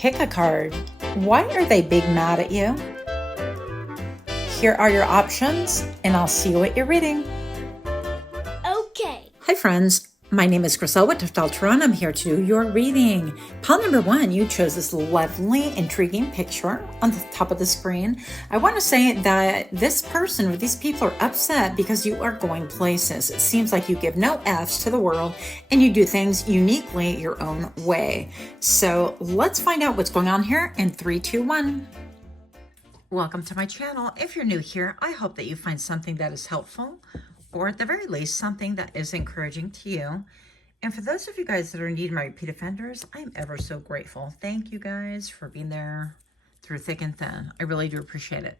Pick a card. Why are they big mad at you? Here are your options, and I'll see what you're reading. Okay. Hi, friends. My name is Griselle with Toughdolltarot, and I'm here to do your reading. Pile number 1, you chose this lovely, intriguing picture on the top of the screen. I want to say that this person or these people are upset because you are going places. It seems like you give no F's to the world and you do things uniquely your own way. So let's find out what's going on here in 3, 2, 1. Welcome to my channel. If you're new here, I hope that you find something that is helpful, or at the very least, something that is encouraging to you. And for those of you guys that are indeed my repeat offenders, I'm ever so grateful. Thank you guys for being there through thick and thin. I really do appreciate it.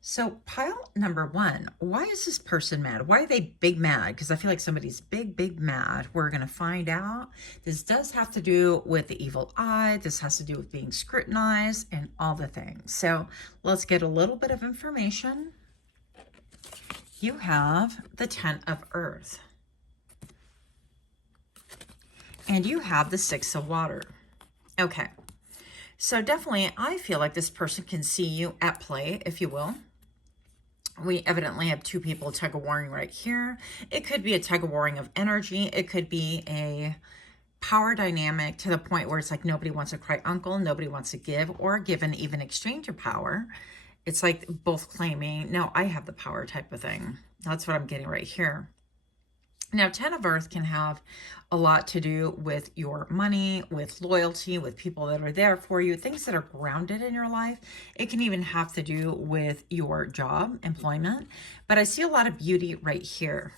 So pile number 1, why is this person mad? Why are they big mad? Because I feel like somebody's big mad. We're going to find out. This does have to do with the evil eye. This has to do with being scrutinized and all the things. So let's get a little bit of information. You have the 10 of Earth. And you have the 6 of Water. Okay. So definitely, I feel like this person can see you at play, if you will. We evidently have 2 people tug of warring right here. It could be a tug of warring of energy. It could be a power dynamic to the point where it's like nobody wants to cry uncle, nobody wants to give or give and even exchange of power. It's like both claiming, no, I have the power type of thing. That's what I'm getting right here. Now, 10 of Earth can have a lot to do with your money, with loyalty, with people that are there for you, things that are grounded in your life. It can even have to do with your job, employment. But I see a lot of beauty right here.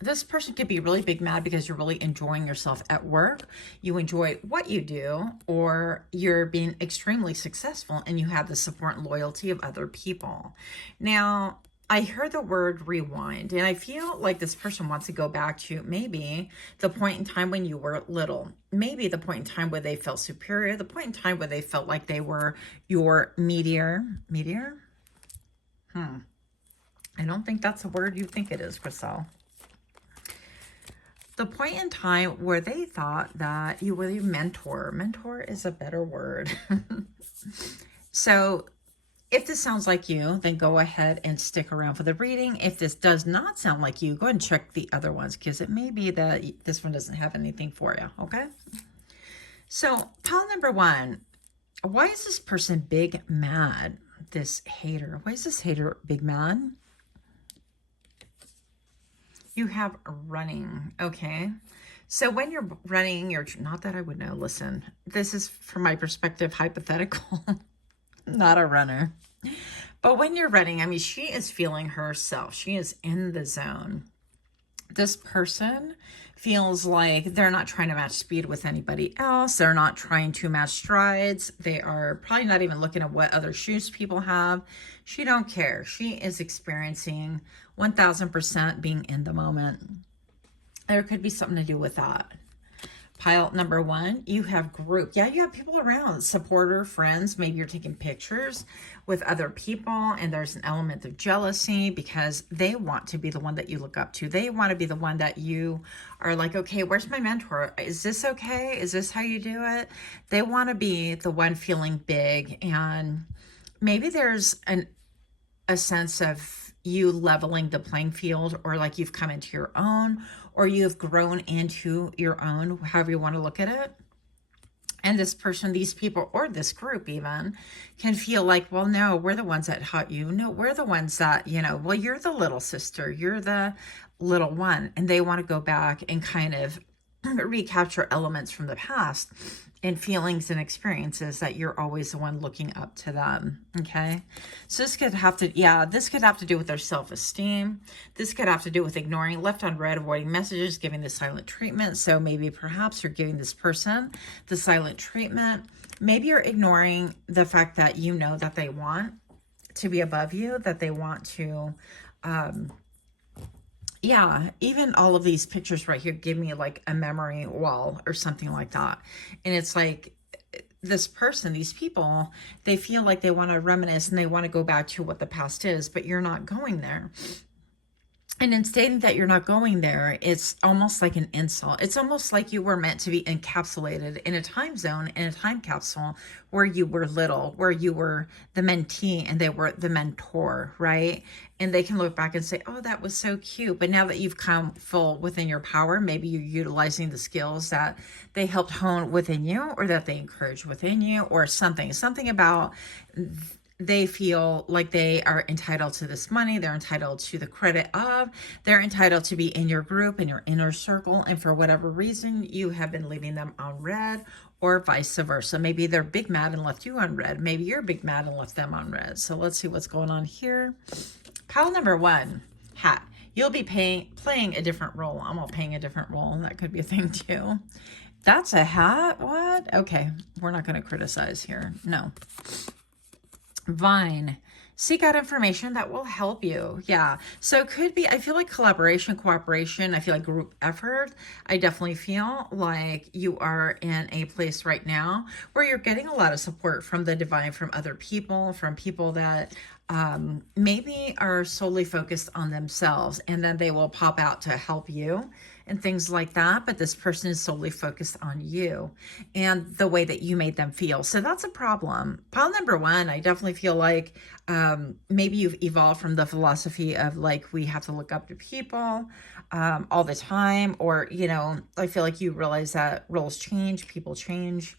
This person could be really big mad because you're really enjoying yourself at work. You enjoy what you do, or you're being extremely successful and you have the support and loyalty of other people. Now, I heard the word rewind, and I feel like this person wants to go back to maybe the point in time when you were little, maybe the point in time where they felt superior, the point in time where they felt like they were your meteor. I don't think that's a word you think it is, Griselle. The point in time where they thought that you were your mentor. Mentor is a better word. So if this sounds like you, then go ahead and stick around for the reading. If this does not sound like you, go ahead and check the other ones, because it may be that this one doesn't have anything for you, okay? So pile number 1, why is this person big mad? This hater. Why is this hater big mad? You have running, okay? So when you're running, you're not that I would know. Listen, this is from my perspective, hypothetical, not a runner. But when you're running, I mean, she is feeling herself. She is in the zone. This person feels like they're not trying to match speed with anybody else. They're not trying to match strides. They are probably not even looking at what other shoes people have. She don't care. She is experiencing 1000% being in the moment. There could be something to do with that. Pile number 1, you have group. Yeah, you have people around, supporter, friends. Maybe you're taking pictures with other people and there's an element of jealousy because they want to be the one that you look up to. They want to be the one that you are like, okay, where's my mentor? Is this okay? Is this how you do it? They want to be the one feeling big, and maybe there's a sense of you leveling the playing field, or like you've come into your own, or you've grown into your own, however you want to look at it. And this person, these people, or this group even, can feel like, well, no, we're the ones that taught you. No, we're the ones that, well, you're the little sister. You're the little one. And they want to go back and kind of recapture elements from the past and feelings and experiences that you're always the one looking up to them. Okay. So this could have to, this could have to do with their self-esteem. This could have to do with ignoring, left on red, avoiding messages, giving the silent treatment. So maybe perhaps you're giving this person the silent treatment. Maybe you're ignoring the fact that you know that they want to be above you, that they want to, even all of these pictures right here give me like a memory wall or something like that. And it's like this person, these people, they feel like they want to reminisce and they want to go back to what the past is, but you're not going there. And in stating that you're not going there, it's almost like an insult. It's almost like you were meant to be encapsulated in a time zone, in a time capsule where you were little, where you were the mentee and they were the mentor, right? And they can look back and say, oh, that was so cute. But now that you've come full within your power, maybe you're utilizing the skills that they helped hone within you, or that they encouraged within you, or something about they feel like they are entitled to this money. They're entitled to the credit of, they're entitled to be in your group, in your inner circle. And for whatever reason, you have been leaving them on red, or vice versa. Maybe they're big mad and left you on red. Maybe you're big mad and left them on red. So let's see what's going on here. Pile number one, hat. You'll be playing a different role. I'm all playing a different role. That could be a thing too. That's a hat? What? Okay, we're not going to criticize here. No. Vine. Seek out information that will help you. Yeah. So it could be, I feel like collaboration, cooperation. I feel like group effort. I definitely feel like you are in a place right now where you're getting a lot of support from the divine, from other people, from people that maybe are solely focused on themselves, and then they will pop out to help you and things like that. But this person is solely focused on you and the way that you made them feel. So that's a problem. Pile number one, I definitely feel like maybe you've evolved from the philosophy of like, we have to look up to people all the time. Or, you know, I feel like you realize that roles change, people change.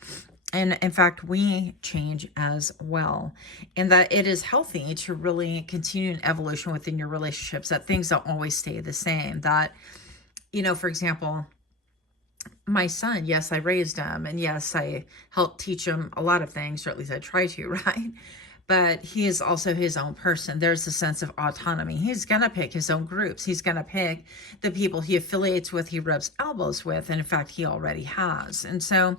And in fact, we change as well. And that it is healthy to really continue an evolution within your relationships, that things don't always stay the same. That, you know, for example, my son, yes, I raised him, and yes, I helped teach him a lot of things, or at least I try to, right? But he is also his own person. There's a sense of autonomy. He's going to pick his own groups. He's going to pick the people he affiliates with, he rubs elbows with. And in fact, he already has. And so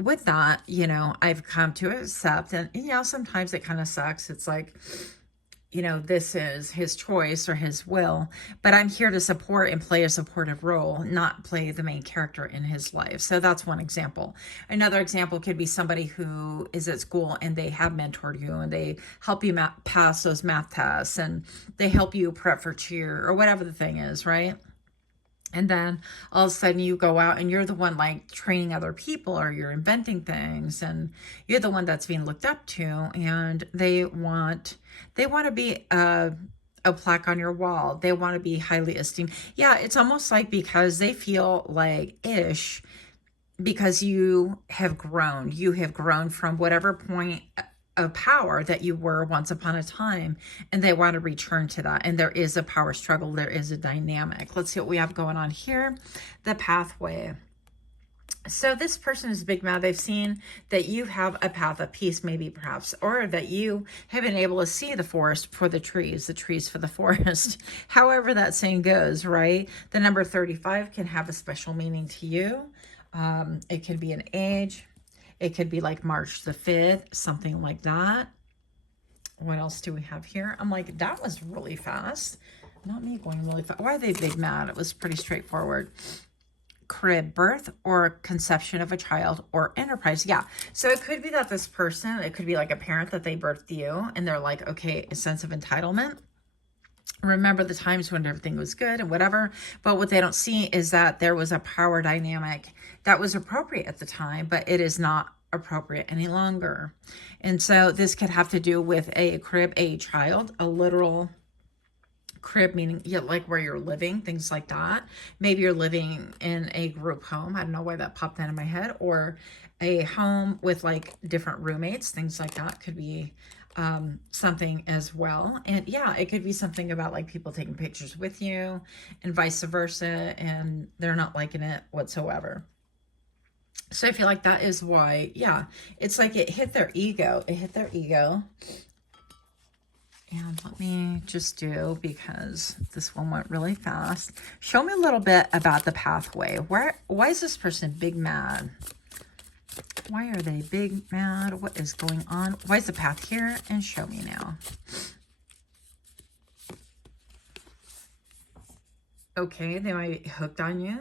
with that, you know, I've come to accept, and, you know, sometimes it kind of sucks. It's like, you know, this is his choice or his will, but I'm here to support and play a supportive role, not play the main character in his life. So that's one example. Another example could be somebody who is at school and they have mentored you and they help you pass those math tests, and they help you prep for cheer or whatever the thing is, right? And then all of a sudden you go out and you're the one like training other people, or you're inventing things, and you're the one that's being looked up to, and they want to be a plaque on your wall. They want to be highly esteemed. Yeah, it's almost like because they feel like because you have grown from whatever point of power that you were once upon a time, and they want to return to that. And there is a power struggle. There is a dynamic. Let's see what we have going on here. The pathway. So this person is big mad. They've seen that you have a path of peace, maybe perhaps, or that you have been able to see the forest for the trees for the forest. However that saying goes, right? The number 35 can have a special meaning to you. It could be an age. It could be like March the 5th, something like that. What else do we have here? I'm like, that was really fast. Not me going really fast. Why are they big mad? It was pretty straightforward. Crib, birth or conception of a child, or enterprise. Yeah. So it could be that this person, it could be like a parent that they birthed you, and they're like, okay, a sense of entitlement. Remember the times when everything was good and whatever. But what they don't see is that there was a power dynamic that was appropriate at the time, but it is not appropriate any longer. And so this could have to do with a crib, a child, a literal crib, meaning like where you're living, things like that. Maybe you're living in a group home. I don't know why that popped into my head. Or a home with like different roommates, things like that could be something as well. And yeah, it could be something about like people taking pictures with you and vice versa, and they're not liking it whatsoever. So I feel like that is why, yeah, it's like it hit their ego. It hit their ego. And let me just do, because this one went really fast. Show me a little bit about the pathway. Why is this person big mad? Why are they big mad? What is going on? Why is the path here? And show me now. Okay, they might be hooked on you.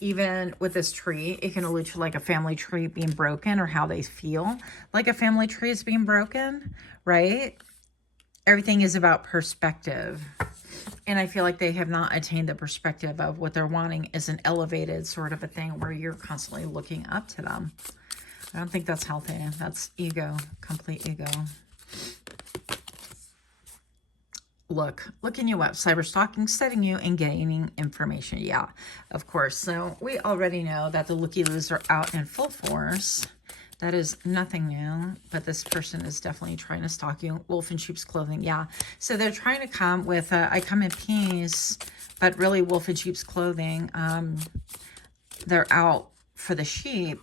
Even with this tree, it can allude to like a family tree being broken, or how they feel like a family tree is being broken, right? Everything is about perspective. And I feel like they have not attained the perspective of what they're wanting is an elevated sort of a thing where you're constantly looking up to them. I don't think that's healthy. That's ego, complete ego. Looking you up, cyber stalking, studying you, and gaining information. Yeah, of course. So we already know that the looky-loos are out in full force. That is nothing new, but this person is definitely trying to stalk you. Wolf in sheep's clothing. Yeah. So they're trying to come with, I come in peace, but really wolf in sheep's clothing. They're out for the sheep.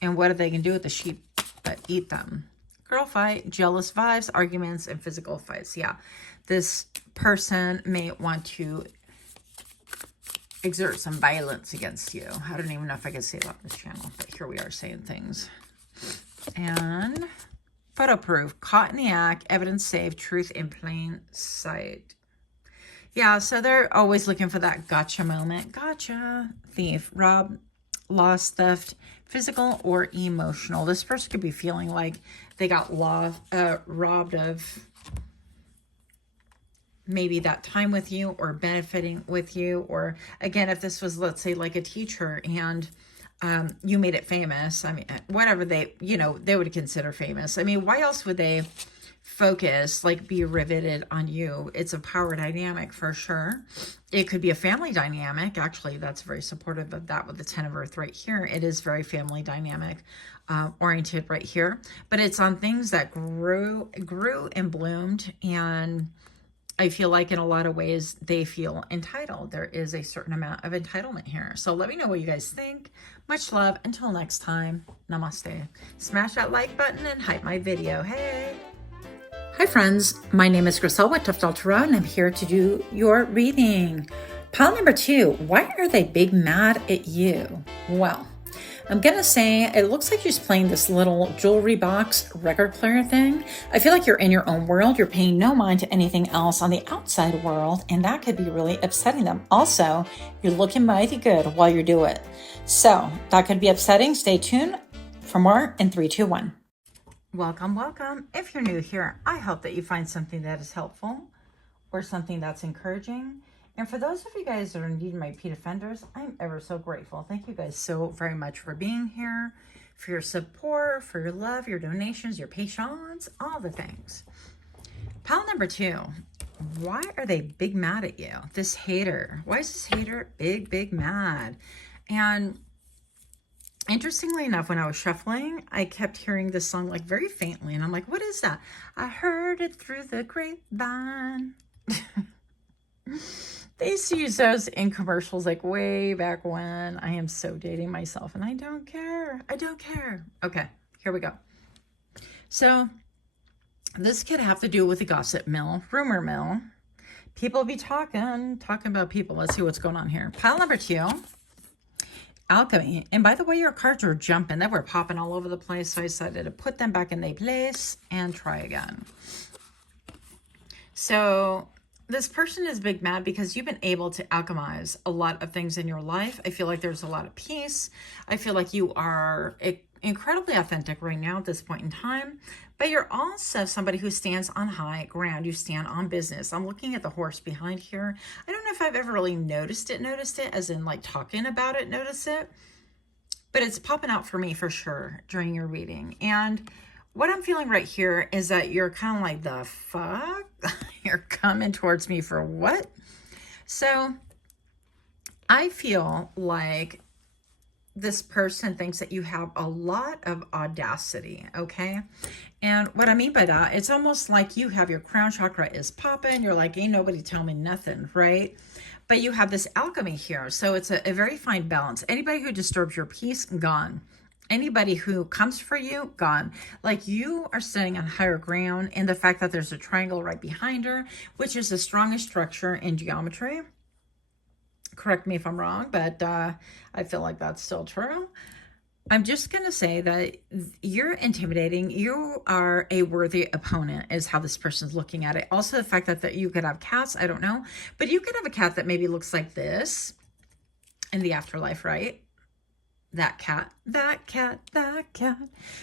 And what are they going to do with the sheep but eat them? Girl fight, jealous vibes, arguments, and physical fights. Yeah. This person may want to exert some violence against you. I don't even know if I can say that on this channel, but here we are saying things. And photo proof, caught in the act, evidence saved, truth in plain sight. Yeah, so they're always looking for that gotcha moment. Gotcha. Thief, rob, loss, theft, physical or emotional. This person could be feeling like they got robbed of maybe that time with you or benefiting with you. Or again, if this was, let's say, like a teacher and you made it famous. I mean, whatever they, they would consider famous. I mean, why else would they focus, like be riveted on you? It's a power dynamic for sure. It could be a family dynamic. Actually, that's very supportive of that with the 10 of Earth right here. It is very family dynamic oriented right here, but it's on things that grew and bloomed. And I feel like in a lot of ways, they feel entitled. There is a certain amount of entitlement here. So let me know what you guys think. Much love. Until next time, namaste. Smash that like button and hype my video. Hey. Hi friends, my name is Griselle with Toughdolltarot and I'm here to do your reading. Pile number 2, why are they big mad at you? Well, I'm going to say it looks like she's playing this little jewelry box record player thing. I feel like you're in your own world. You're paying no mind to anything else on the outside world, and that could be really upsetting them. Also, you're looking mighty good while you do it. So that could be upsetting. Stay tuned for more in 3, 2, 1. Welcome, welcome. If you're new here, I hope that you find something that is helpful or something that's encouraging. And for those of you guys that are indeed my repeat offenders, I'm ever so grateful. Thank you guys so very much for being here, for your support, for your love, your donations, your patience, all the things. Pile number 2, why are they big mad at you? This hater. Why is this hater big mad? And interestingly enough, when I was shuffling, I kept hearing this song like very faintly. And I'm like, what is that? I heard it through the grapevine. They used to use those in commercials like way back when. I am so dating myself and I don't care. I don't care. Okay, here we go. So this could have to do with the gossip mill, rumor mill. People be talking about people. Let's see what's going on here. Pile number 2, alchemy. And by the way, your cards are jumping. They were popping all over the place. So I decided to put them back in their place and try again. So this person is big mad because you've been able to alchemize a lot of things in your life. I feel like there's a lot of peace. I feel like you are incredibly authentic right now at this point in time, but you're also somebody who stands on high ground. You stand on business. I'm looking at the horse behind here. I don't know if I've ever really noticed it as in like talking about it, notice it, but it's popping out for me for sure during your reading. And what I'm feeling right here is that you're kind of like, the fuck? You're coming towards me for what? So I feel like this person thinks that you have a lot of audacity, okay? And what I mean by that, it's almost like you have your crown chakra is popping. You're like, ain't nobody tell me nothing, right? But you have this alchemy here. So it's a very fine balance. Anybody who disturbs your peace, gone. Anybody who comes for you, gone. Like you are standing on higher ground, and the fact that there's a triangle right behind her, which is the strongest structure in geometry. Correct me if I'm wrong, but I feel like that's still true. I'm just going to say that you're intimidating. You are a worthy opponent is how this person's looking at it. Also, the fact that you could have cats, I don't know. But you could have a cat that maybe looks like this in the afterlife, right? that cat, that cat, that cat.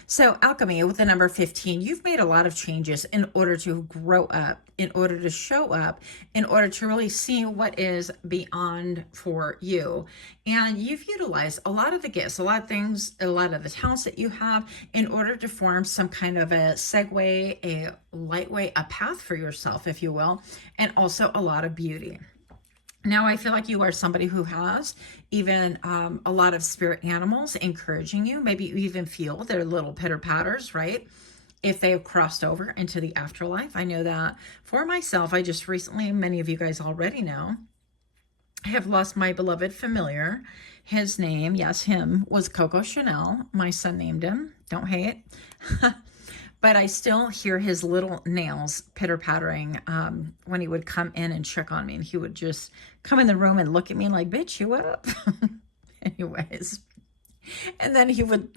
So alchemy with the number 15, you've made a lot of changes in order to grow up, in order to show up, in order to really see what is beyond for you. And you've utilized a lot of the gifts, a lot of things, a lot of the talents that you have in order to form some kind of a segue, a lightweight, a path for yourself, if you will, and also a lot of beauty. Now, I feel like you are somebody who has even a lot of spirit animals encouraging you. Maybe you even feel their little pitter patters, right? If they have crossed over into the afterlife. I know that for myself, I just recently, many of you guys already know, I have lost my beloved familiar. His name, yes, him, was Coco Chanel. My son named him. Don't hate. But I still hear his little nails pitter-pattering when he would come in and check on me. And he would just come in the room and look at me like, bitch, you up? Anyways. And then he would,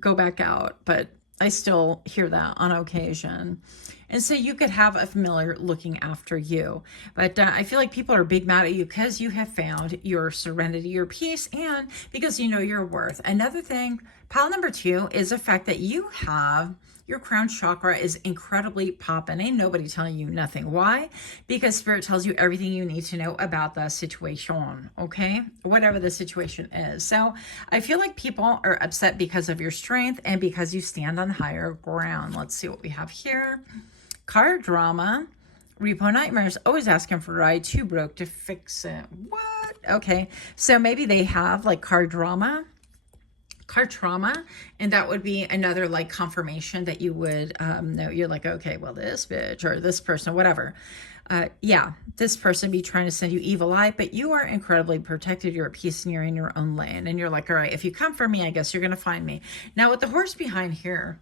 go back out. But I still hear that on occasion. And so you could have a familiar looking after you. But I feel like people are big mad at you because you have found your serenity, your peace, and because you know your worth. Another thing, pile number 2, is the fact that you have your crown chakra is incredibly popping. Ain't nobody telling you nothing. Why? Because Spirit tells you everything you need to know about the situation, okay? Whatever the situation is. So I feel like people are upset because of your strength and because you stand on higher ground. Let's see what we have here. Card drama. Repo nightmares, always asking for a ride, too broke to fix it. What? Okay. So maybe they have like card trauma, and that would be another like confirmation that you would know. You're like, okay, well, this bitch or this person, whatever. Yeah, this person be trying to send you evil eye, but you are incredibly protected. You're at peace and you're in your own lane. And you're like, all right, if you come for me, I guess you're going to find me. Now with the horse behind here,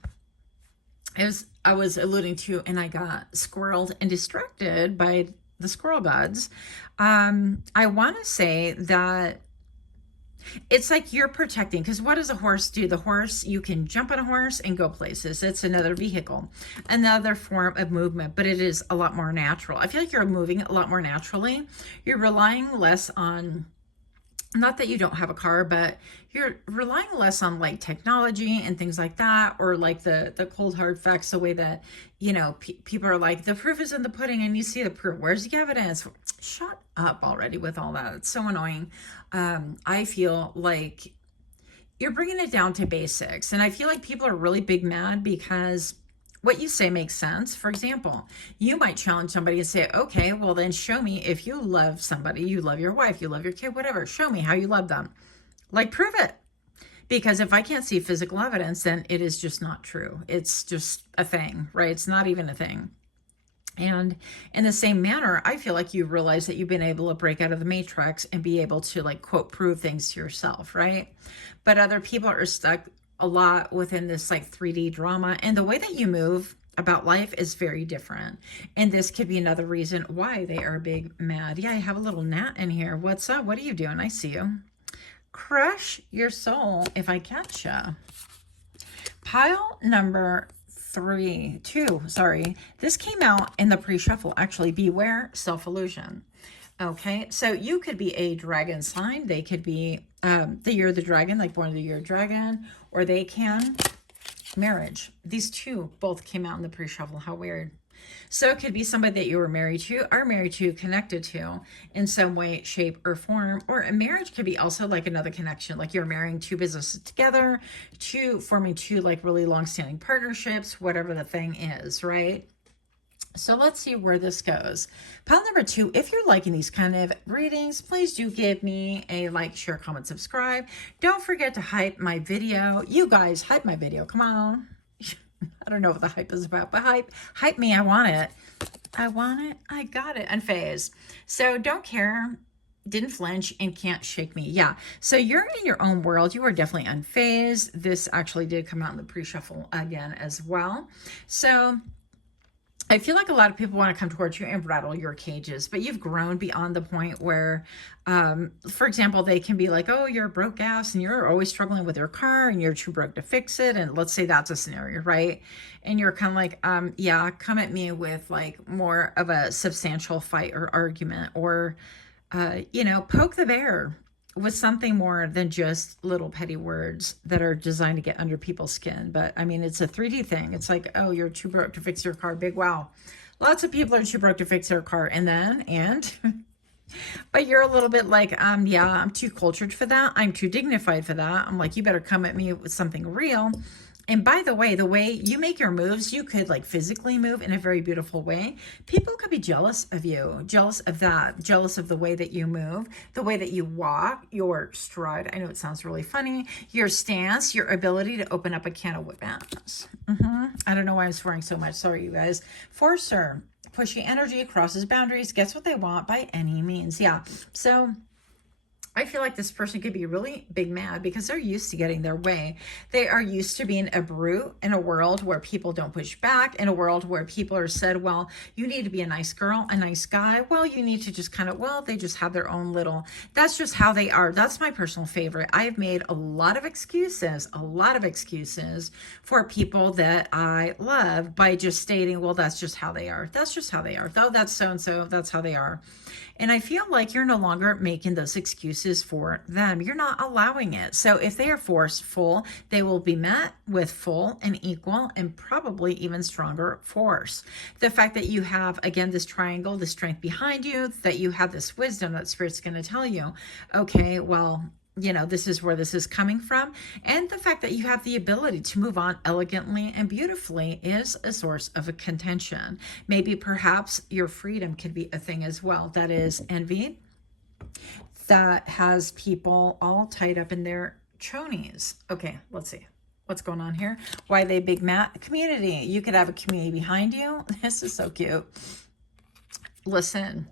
as I was alluding to, and I got squirreled and distracted by the squirrel gods. I want to say that it's like you're protecting, because what does a horse do? The horse, you can jump on a horse and go places. It's another vehicle, another form of movement, but it is a lot more natural. I feel like you're moving a lot more naturally. You're relying less on, not that you don't have a car, but you're relying less on like technology and things like that, or like the cold hard facts, the way that, people are like, the proof is in the pudding and you see the proof. Where's the evidence? Shut up already with all that. It's so annoying. I feel like you're bringing it down to basics. And I feel like people are really big mad because what you say makes sense. For example, you might challenge somebody and say, okay, well then show me if you love somebody, you love your wife, you love your kid, whatever, show me how you love them. Like, prove it. Because if I can't see physical evidence, then it is just not true. It's just a thing, right? It's not even a thing. And in the same manner, I feel like you realize that you've been able to break out of the matrix and be able to, like, quote, prove things to yourself, right? But other people are stuck a lot within this like 3D drama, and the way that you move about life is very different. And this could be another reason why they are big mad. Yeah, I have a little gnat in here. What's up? What are you doing? I see you. Crush your soul if I catch ya. Pile number 2, sorry. This came out in the pre-shuffle, actually. Beware self-illusion. Okay, so you could be a dragon sign. They could be the year of the dragon, like born of the year of dragon, or they can marriage. These two both came out in the pre-shuffle. How weird. So it could be somebody that you were married to, are married to, connected to in some way, shape, or form. Or a marriage could be also like another connection, like you're marrying 2 businesses together, forming 2 like really long-standing partnerships, whatever the thing is, right? So let's see where this goes. Pile number 2, if you're liking these kind of readings, please do give me a like, share, comment, subscribe. Don't forget to hype my video. You guys, hype my video. Come on. I don't know what the hype is about, but hype me. I want it. I want it. I got it. Unfazed. So don't care. Didn't flinch and can't shake me. Yeah. So you're in your own world. You are definitely unfazed. This actually did come out in the pre-shuffle again as well. So I feel like a lot of people want to come towards you and rattle your cages, but you've grown beyond the point where, for example, they can be like, oh, you're a broke ass and you're always struggling with your car and you're too broke to fix it. And let's say that's a scenario, right? And you're kind of like, yeah, come at me with like more of a substantial fight or argument, or, poke the bear with something more than just little petty words that are designed to get under people's skin. But I mean, it's a 3D thing. It's like, oh, you're too broke to fix your car. Big wow. Lots of people are too broke to fix their car. But you're a little bit like, yeah, I'm too cultured for that. I'm too dignified for that. I'm like, you better come at me with something real. And by the way you make your moves, you could like physically move in a very beautiful way. People could be jealous of you, jealous of that, jealous of the way that you move, the way that you walk, your stride. I know it sounds really funny. Your stance, your ability to open up a can of whip-ass. I don't know why I'm swearing so much. Sorry, you guys. Forcer. Pushy energy crosses boundaries, gets what they want by any means. Yeah. So I feel like this person could be really big mad because they're used to getting their way. They are used to being a brute in a world where people don't push back, in a world where people are said, well, you need to be a nice girl, a nice guy. Well, you need to just kind of, well, they just have their own little, that's just how they are. That's my personal favorite. I've made a lot of excuses for people that I love by just stating, well, that's just how they are. That's just how they are. Though that's so-and-so, that's how they are. And I feel like you're no longer making those excuses for them. You're not allowing it. So if they are forceful, they will be met with full and equal and probably even stronger force. The fact that you have, again, this triangle, the strength behind you, that you have this wisdom that Spirit's going to tell you, okay, well, you know, this is where this is coming from. And the fact that you have the ability to move on elegantly and beautifully is a source of a contention. Maybe perhaps your freedom could be a thing as well. That is envy, that has people all tied up in their chonies. Okay, let's see. What's going on here? Why they big mad? Community. You could have a community behind you. This is so cute. Listen,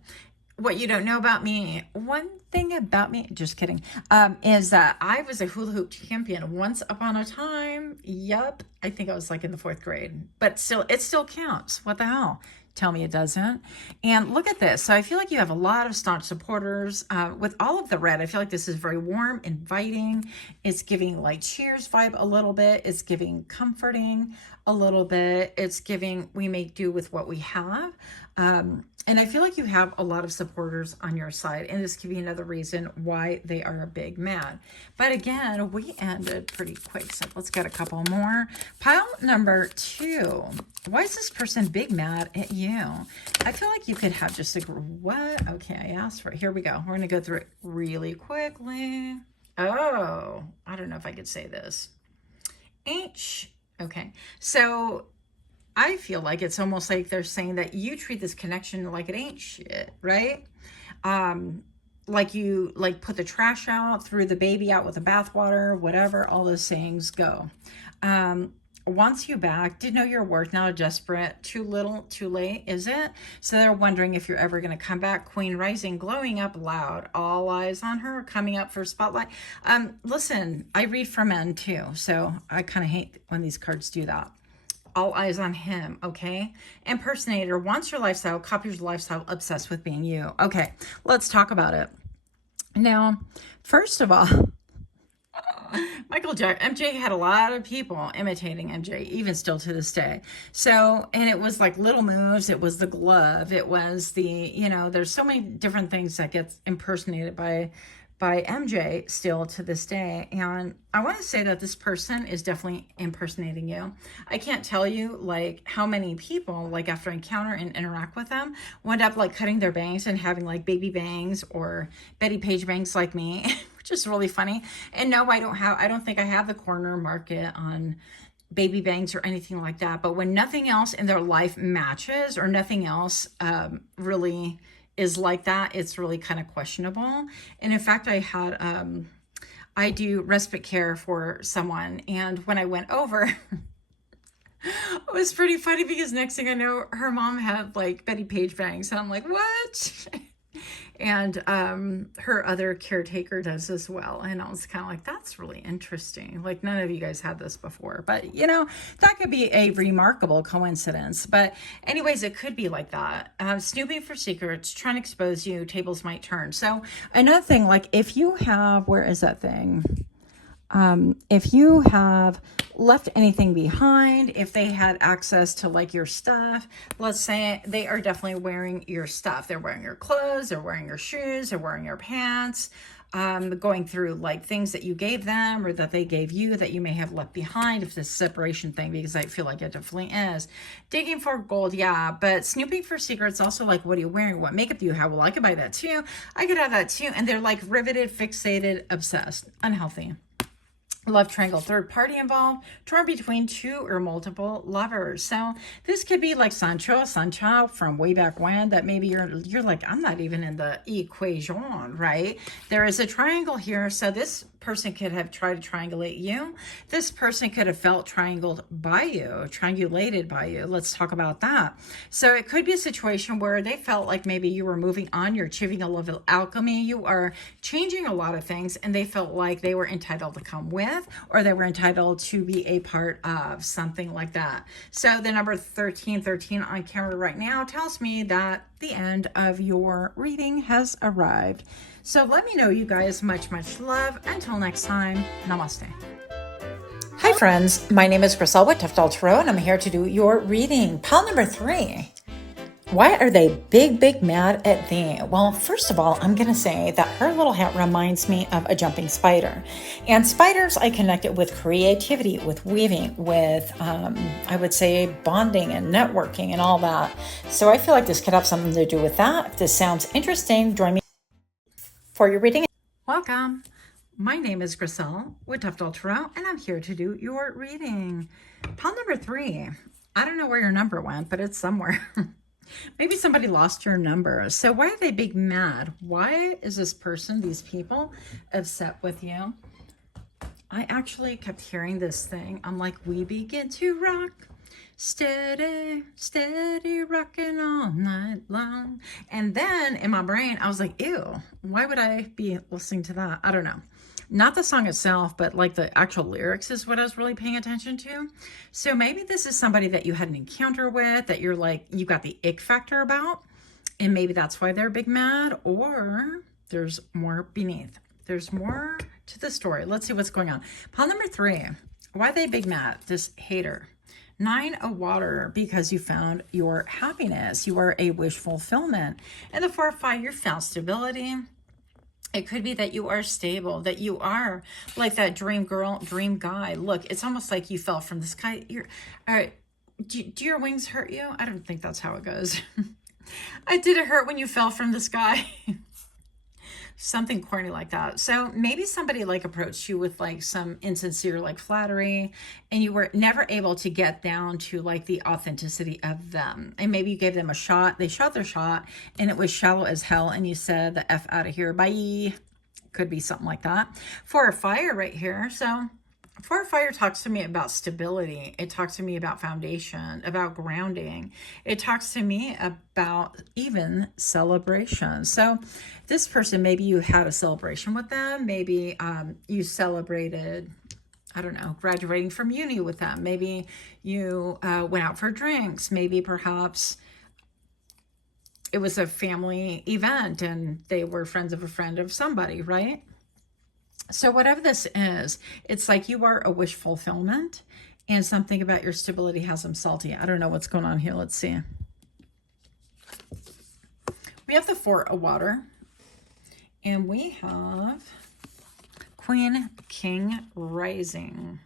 what you don't know about me, one thing about me, just kidding, is that I was a hula hoop champion once upon a time. Yup. I think I was like in the 4th grade, but still, it still counts. What the hell? Tell me it doesn't. And look at this. So I feel like you have a lot of staunch supporters with all of the red. I feel like this is very warm, inviting. It's giving like cheers vibe a little bit. It's giving comforting a little bit. It's giving we make do with what we have. And I feel like you have a lot of supporters on your side. And this could be another reason why they are a big mad. But again, we ended pretty quick. So let's get a couple more. Pile number 2. Why is this person big mad at you? I feel like you could have just like, what? Okay, I asked for it. Here we go. We're going to go through it really quickly. Oh, I don't know if I could say this. H. Okay. So I feel like it's almost like they're saying that you treat this connection like it ain't shit, right? Like you like put the trash out, threw the baby out with the bathwater, whatever, all those sayings go. Wants you back, did know your worth, not a desperate, too little, too late, is it? So they're wondering if you're ever going to come back. Queen rising, glowing up loud, all eyes on her, coming up for spotlight. Listen, I read for men too, so I kind of hate when these cards do that. All eyes on him, okay? Impersonator, wants your lifestyle, copies your lifestyle, obsessed with being you. Okay, let's talk about it. Now, first of all, Michael Jackson, MJ had a lot of people imitating MJ, even still to this day. So, and it was like little moves. It was the glove. It was the, you know, there's so many different things that gets impersonated by MJ still to this day. And I want to say that this person is definitely impersonating you. I can't tell you like how many people, like after I encounter and interact with them, wind up like cutting their bangs and having like baby bangs or Betty Page bangs like me, which is really funny. And no, I don't think I have the corner market on baby bangs or anything like that. But when nothing else in their life matches or nothing else really is like that, it's really kind of questionable. And in fact, I do respite care for someone, and when I went over, it was pretty funny because next thing I know, her mom had like Betty Page bangs, and I'm like, what? And her other caretaker does as well. And I was kind of like, that's really interesting. Like none of you guys had this before, but you know, that could be a remarkable coincidence. But anyways, it could be like that. Snooping for secrets, trying to expose you, tables might turn. So another thing, like if you have, where is that thing? If you have left anything behind, if they had access to like your stuff, let's say they are definitely wearing your stuff. They're wearing your clothes, they're wearing your shoes, they're wearing your pants. going through like things that you gave them or that they gave you that you may have left behind, if this separation thing, because I feel like it definitely is. Digging for gold, yeah, but snooping for secrets, also like, what are you wearing? What makeup do you have? Well, I could buy that too. I could have that too. And they're like riveted, fixated, obsessed, unhealthy. Love triangle, third party involved, torn between two or multiple lovers. So this could be like Sancho from way back when, that maybe you're like, I'm not even in the equation, right? There is a triangle here. So this person could have tried to triangulate you. This person could have felt triangulated by you. Let's talk about that. So it could be a situation where they felt like maybe you were moving on, you're achieving a level of alchemy, you are changing a lot of things, and they felt like they were entitled to come with, or they were entitled to be a part of something like that. So the number 1313 on camera right now tells me that the end of your reading has arrived. So let me know, you guys. Much, much love. Until next time, namaste. Hi, friends. My name is Griselle with Toughdolltarot, and I'm here to do your reading. Pile number 3. Why are they big mad at thee? Well, first of all, I'm going to say that her little hat reminds me of a jumping spider. And spiders, I connect it with creativity, with weaving, with, I would say, bonding and networking and all that. So I feel like this could have something to do with that. If this sounds interesting, join me for your reading. Welcome. My name is Griselle with Toughdolltarot, and I'm here to do your reading. Pile number 3. I don't know where your number went, but it's somewhere. Maybe somebody lost your number. So why are they big mad? Why is this person, these people, upset with you? I actually kept hearing this thing. I'm like, we begin to rock. Steady, steady rocking all night long. And then in my brain, I was like, ew, why would I be listening to that? I don't know. Not the song itself, but like the actual lyrics is what I was really paying attention to. So maybe this is somebody that you had an encounter with, that you're like, you got the ick factor about, and maybe that's why they're big mad, or there's more beneath. There's more to the story. Let's see what's going on. Pile number 3. Why are they big mad? This hater. 9 of water, because you found your happiness. You are a wish fulfillment. And the 4 of fire, you found stability. It could be that you are stable, that you are like that dream girl, dream guy. Look, it's almost like you fell from the sky. All right. Do your wings hurt you? I don't think that's how it goes. Did it hurt when you fell from the sky? Something corny like that. So maybe somebody like approached you with like some insincere like flattery, and you were never able to get down to like the authenticity of them. And maybe you gave them a shot. They shot their shot and it was shallow as hell, and you said, the F out of here, bye. Could be something like that. 4 of fire right here. So 4 of fire talks to me about stability. It talks to me about foundation, about grounding. It talks to me about even celebration. So this person, maybe you had a celebration with them. Maybe you celebrated, I don't know, graduating from uni with them. Maybe you went out for drinks. Maybe perhaps it was a family event and they were friends of a friend of somebody, right? So whatever this is, it's like you are a wish fulfillment, and something about your stability has them salty. I don't know what's going on here. Let's see. We have the 4 of water, and we have Queen, King, rising.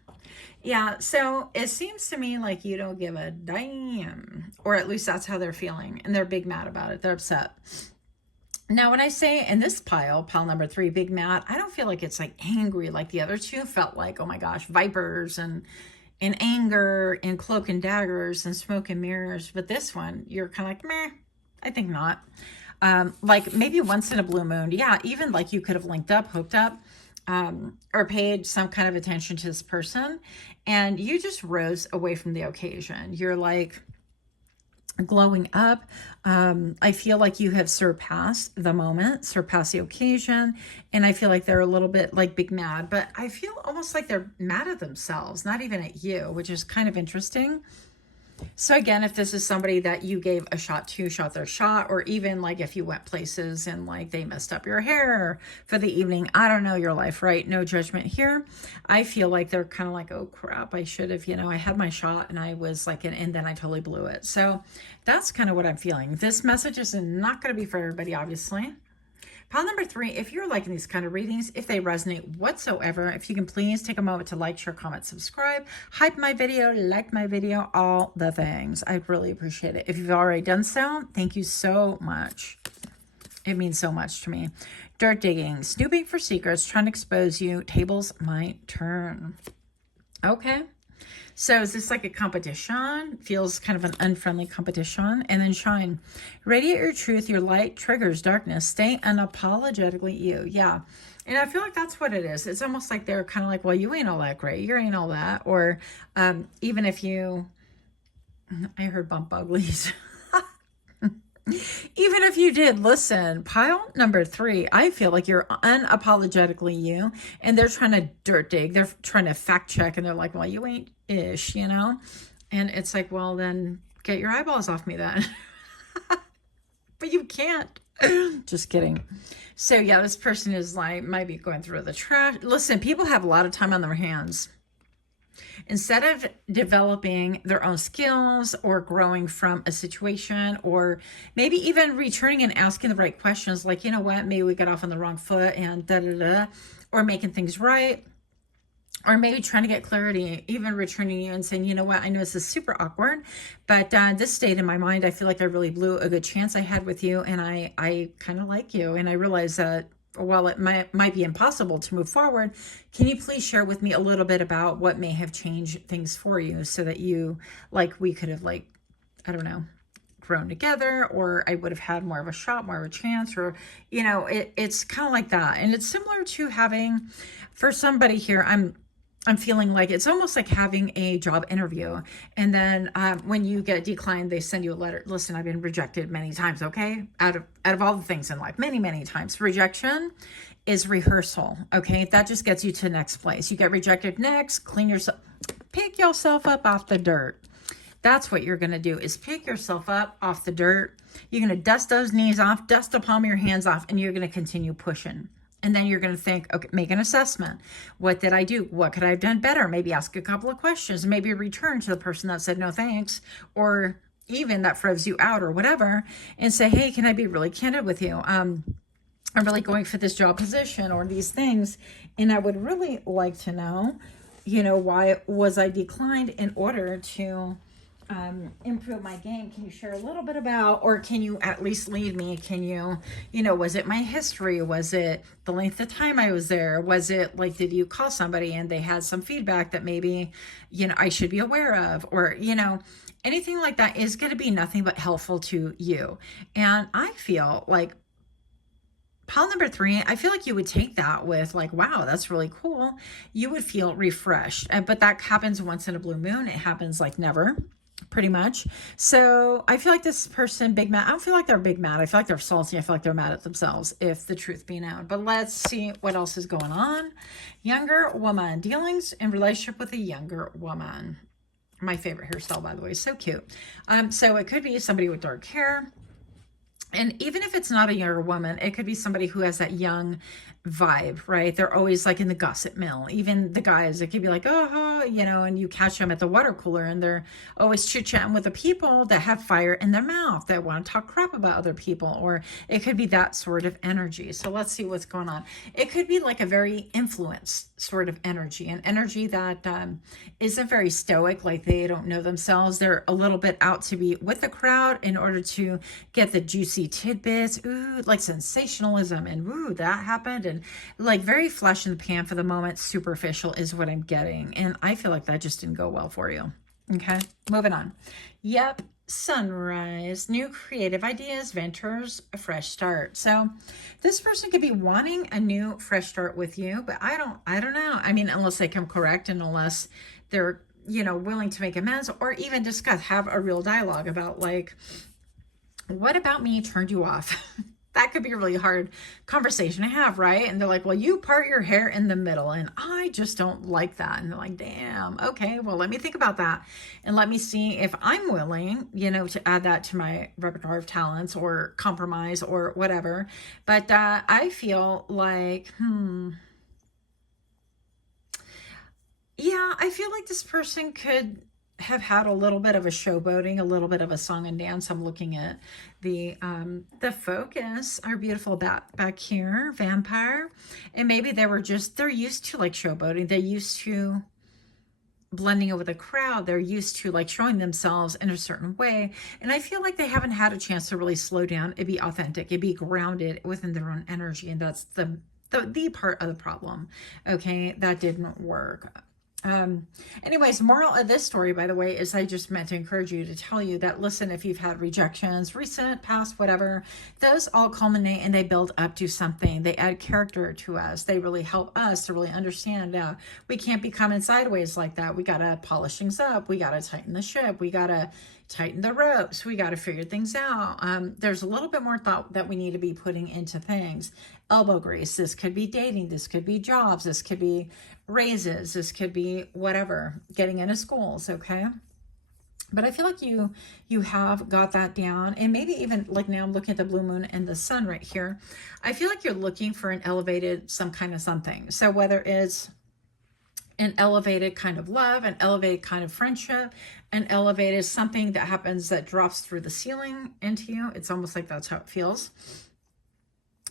Yeah, so it seems to me like you don't give a damn, or at least that's how they're feeling, and they're big mad about it. They're upset. Now, when I say in this pile number 3, big mad, I don't feel like it's like angry like the other two felt like, oh my gosh, vipers and anger and cloak and daggers and smoke and mirrors. But this one, you're kind of like, meh, I think not. Like maybe once in a blue moon. Yeah, even like you could have linked up, hooked up, or paid some kind of attention to this person, and you just rose away from the occasion. You're like glowing up. I feel like you have surpassed the moment, surpassed the occasion, and I feel like they're a little bit like big mad, but I feel almost like they're mad at themselves, not even at you, which is kind of interesting. So again, if this is somebody that you gave a shot to, shot their shot, or even like if you went places and like they messed up your hair for the evening, I don't know your life, right? No judgment here. I feel like they're kind of like, oh crap, I should have, I had my shot and I was like, and then I totally blew it. So that's kind of what I'm feeling. This message is not going to be for everybody, obviously. Pile number 3, if you're liking these kind of readings, if they resonate whatsoever, if you can please take a moment to like, share, comment, subscribe, hype my video, like my video, all the things. I'd really appreciate it. If you've already done so, thank you so much. It means so much to me. Dirt digging, snooping for secrets, trying to expose you. Tables might turn. Okay. So is this like a competition? Feels kind of an unfriendly competition. And then shine. Radiate your truth. Your light triggers darkness. Stay unapologetically you. Yeah. And I feel like that's what it is. It's almost like they're kind of like, well, you ain't all that great. You ain't all that. Or even if you, I heard bump uglies. Even if you did, listen, pile number 3, I feel like you're unapologetically you, and they're trying to dirt dig. They're trying to fact check, and they're like, well, you ain't ish, you know? And it's like, well, then get your eyeballs off me then. But you can't. Just kidding. So yeah, this person is like, might be going through the trash. Listen, people have a lot of time on their hands. Instead of developing their own skills or growing from a situation, or maybe even returning and asking the right questions, like, you know what, maybe we got off on the wrong foot and da-da-da, or making things right, or maybe trying to get clarity, even returning you and saying, you know what, I know this is super awkward, but this state in my mind, I feel like I really blew a good chance I had with you, and I kind of like you, and I realize that while it might be impossible to move forward, can you please share with me a little bit about what may have changed things for you so that you, like, we could have, like, I don't know, grown together, or I would have had more of a shot, more of a chance, or, you know, it's kind of like that. And it's similar to having, for somebody here, I'm feeling like it's almost like having a job interview. And then when you get declined, they send you a letter. Listen, I've been rejected many times, okay? Out of all the things in life, many, many times. Rejection is rehearsal, okay? That just gets you to the next place. You get rejected next, clean yourself, pick yourself up off the dirt. That's what you're going to do, is pick yourself up off the dirt. You're going to dust those knees off, dust the palm of your hands off, and you're going to continue pushing. And then you're going to think, okay, make an assessment. What did I do? What could I have done better? Maybe ask a couple of questions. Maybe return to the person that said no thanks, or even that froze you out or whatever, and say, hey, can I be really candid with you? I'm really going for this job position or these things, and I would really like to know, you know, why was I declined in order to improve my game. Can you share a little bit about, or can you at least lead me? Can you, you know, was it my history? Was it the length of time I was there? Was it like, did you call somebody and they had some feedback that maybe, you know, I should be aware of, or, you know, anything like that is going to be nothing but helpful to you. And I feel like pile number 3, I feel like you would take that with like, wow, that's really cool. You would feel refreshed. But that happens once in a blue moon. It happens like never, pretty much. So I feel like this person, big mad. I don't feel like they're big mad. I feel like they're salty. I feel like they're mad at themselves, if the truth be known. But let's see what else is going on. Younger woman, dealings in relationship with a younger woman. My favorite hairstyle, by the way, so cute. So it could be somebody with dark hair. And even if it's not a younger woman, it could be somebody who has that young vibe, right? They're always like in the gossip mill. Even the guys, it could be like, oh, you know, and you catch them at the water cooler and they're always chit-chatting with the people that have fire in their mouth, that want to talk crap about other people, or it could be that sort of energy. So let's see what's going on. It could be like a very influenced sort of energy, an energy that isn't very stoic, like they don't know themselves. They're a little bit out to be with the crowd in order to get the juicy tidbits, ooh, like sensationalism, and ooh, that happened, and like very flesh in the pan for the moment, superficial is what I'm getting. And I feel like that just didn't go well for you. Okay, moving on. Yep, sunrise, new creative ideas, ventures, a fresh start. So this person could be wanting a new fresh start with you, but I don't know. I mean, unless they come correct, and unless they're, you know, willing to make amends, or even discuss, have a real dialogue about like, what about me turned you off? That could be a really hard conversation to have, right? And they're like, well, you part your hair in the middle, and I just don't like that. And they're like, damn, okay, well, let me think about that. And let me see if I'm willing, you know, to add that to my repertoire of talents, or compromise, or whatever. But I feel like, yeah, I feel like this person could have had a little bit of a showboating, a little bit of a song and dance. I'm looking at the focus, our beautiful back here, vampire. And maybe they're used to like showboating. They're used to blending in with a crowd. They're used to like showing themselves in a certain way. And I feel like they haven't had a chance to really slow down and be authentic and be grounded within their own energy. And that's the part of the problem. Okay, that didn't work. Anyways, moral of this story, by the way, is I just meant to encourage you to tell you that, listen, if you've had rejections, recent, past, whatever, those all culminate and they build up to something. They add character to us. They really help us to really understand we can't be coming sideways like that. We got to polish things up. We got to tighten the ship. We got to tighten the ropes. We got to figure things out. There's a little bit more thought that we need to be putting into things. Elbow grease. This could be dating. This could be jobs. This could be raises. This could be whatever, getting into schools. Okay. But I feel like you have got that down. And maybe even like now I'm looking at the blue moon and the sun right here. I feel like you're looking for an elevated, some kind of something. So whether it's an elevated kind of love, an elevated kind of friendship, an elevated something that happens that drops through the ceiling into you. It's almost like that's how it feels.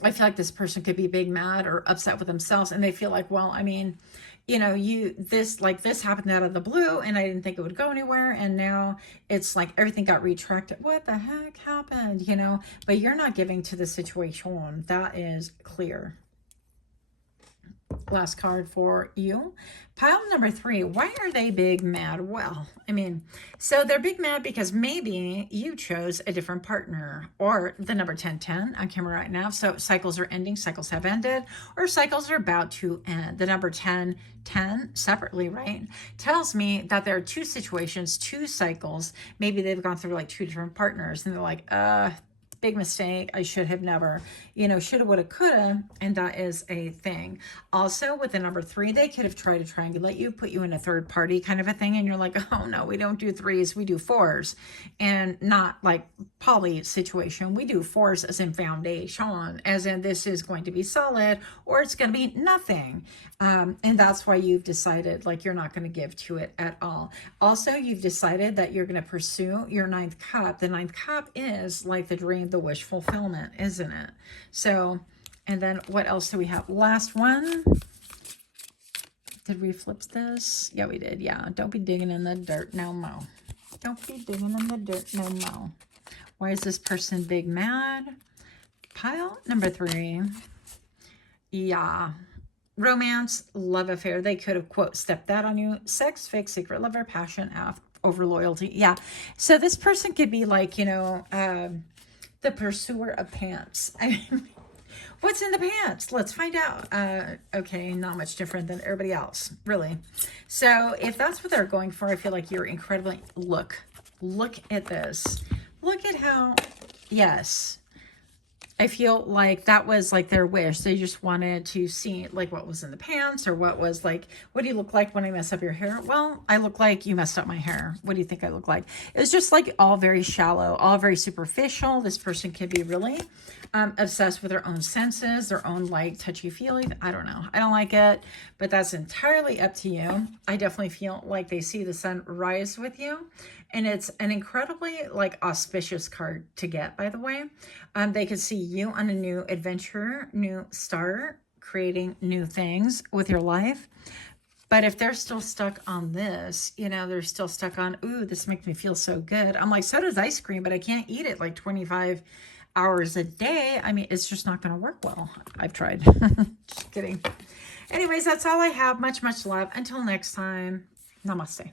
I feel like this person could be big mad or upset with themselves, and they feel like, well, I mean, you know, this happened out of the blue and I didn't think it would go anywhere. And now it's like everything got retracted. What the heck happened? You know, but you're not giving to the situation. That is clear. Last card for you. Pile number 3. Why are they big mad? Well, I mean, so they're big mad because maybe you chose a different partner, or the number 1010 on camera right now. So cycles are ending, cycles have ended, or cycles are about to end. The number 1010 separately, right, tells me that there are 2 situations, 2 cycles. Maybe they've gone through like 2 different partners and they're like, big mistake. I should have never, you know, shoulda, woulda, coulda. And that is a thing. Also with the number 3, they could have tried to triangulate you, put you in a third party kind of a thing. And you're like, oh no, we don't do 3s. We do 4s, and not like poly situation. We do 4s as in foundation, as in this is going to be solid or it's going to be nothing. And that's why you've decided like you're not going to give to it at all. Also, you've decided that you're going to pursue your 9th cup. The 9th cup is like the dream, the wish fulfillment, isn't it? So, and then what else do we have? Last one. Did we flip this? Yeah, we did. Yeah. Don't be digging in the dirt no more. Don't be digging in the dirt no more. Why is this person big mad? Pile number 3. Yeah. Romance, love affair. They could have, quote, stepped that on you. Sex, fake, secret lover, passion, over loyalty. Yeah. So this person could be like, you know, the pursuer of pants. I mean, what's in the pants? Let's find out. Okay, not much different than everybody else, really. So if that's what they're going for, I feel like you're incredibly, look at this. Look at how, yes. I feel like that was like their wish. They just wanted to see like what was in the pants, or what was like, what do you look like when I mess up your hair? Well, I look like you messed up my hair. What do you think I look like? It was just like all very shallow, all very superficial. This person could be really obsessed with their own senses, their own like touchy-feely. I don't know. I don't like it, but that's entirely up to you. I definitely feel like they see the sun rise with you. And it's an incredibly like auspicious card to get, by the way. They could see you on a new adventure, new start, creating new things with your life. But if they're still stuck on this, you know, they're still stuck on, ooh, this makes me feel so good. I'm like, so does ice cream, but I can't eat it like 25 hours a day. I mean, it's just not going to work well. I've tried. Just kidding. Anyways, that's all I have. Much, much love. Until next time, namaste.